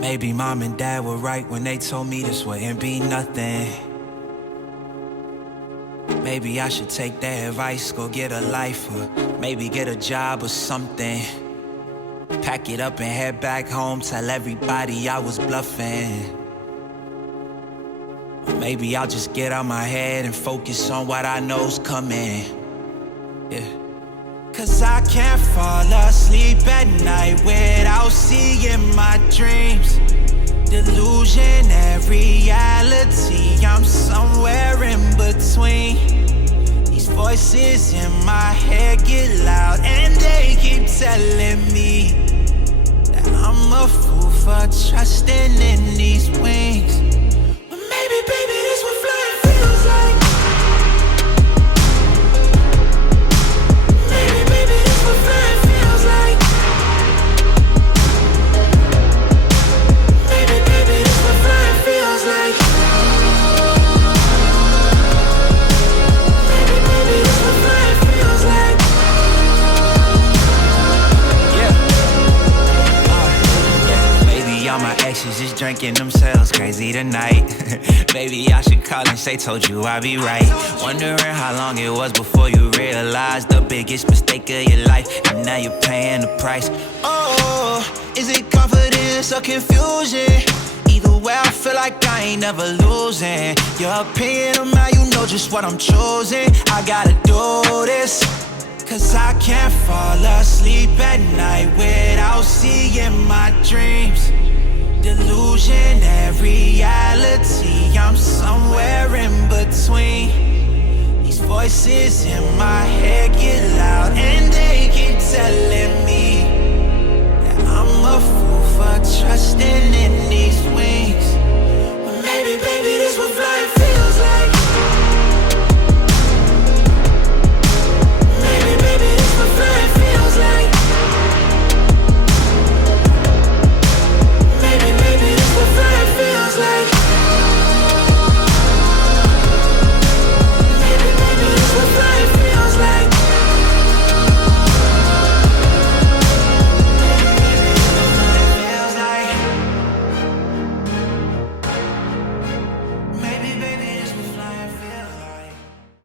Maybe mom and dad were right when they told me this wouldn't be nothing. Maybe I should take their advice, go get a life, or maybe get a job or something. Pack it up and head back home, tell everybody I was bluffing. Or maybe I'll just get out my head and focus on what I know's coming. Yeah. Cause I can't fall asleep at night without seeing my dreams. Delusionary reality, I'm somewhere in between. These voices in my head get loud and they keep telling me that I'm a fool for trusting in these wings. But maybe, baby, this what flying feels like. Maybe, baby, this what flying feels like. Maybe, baby, this what flying feels like. Maybe, baby, this what flying feels like. Yeah. Maybe all my exes just drinking themselves crazy tonight. Maybe I should call and say, told you I'd be right. Wondering how long it was before you realized the biggest mistake of your life, and now you're paying the price. Oh, is it confidence or confusion? Either way, I feel like I ain't never losing. Your opinion on how you know just what I'm choosing. I gotta do this, cause I can't fall asleep at night without seeing my dreams. Delusionary reality, I'm somewhere in between. These voices in my head get loud and they keep telling me that I'm a fool for trusting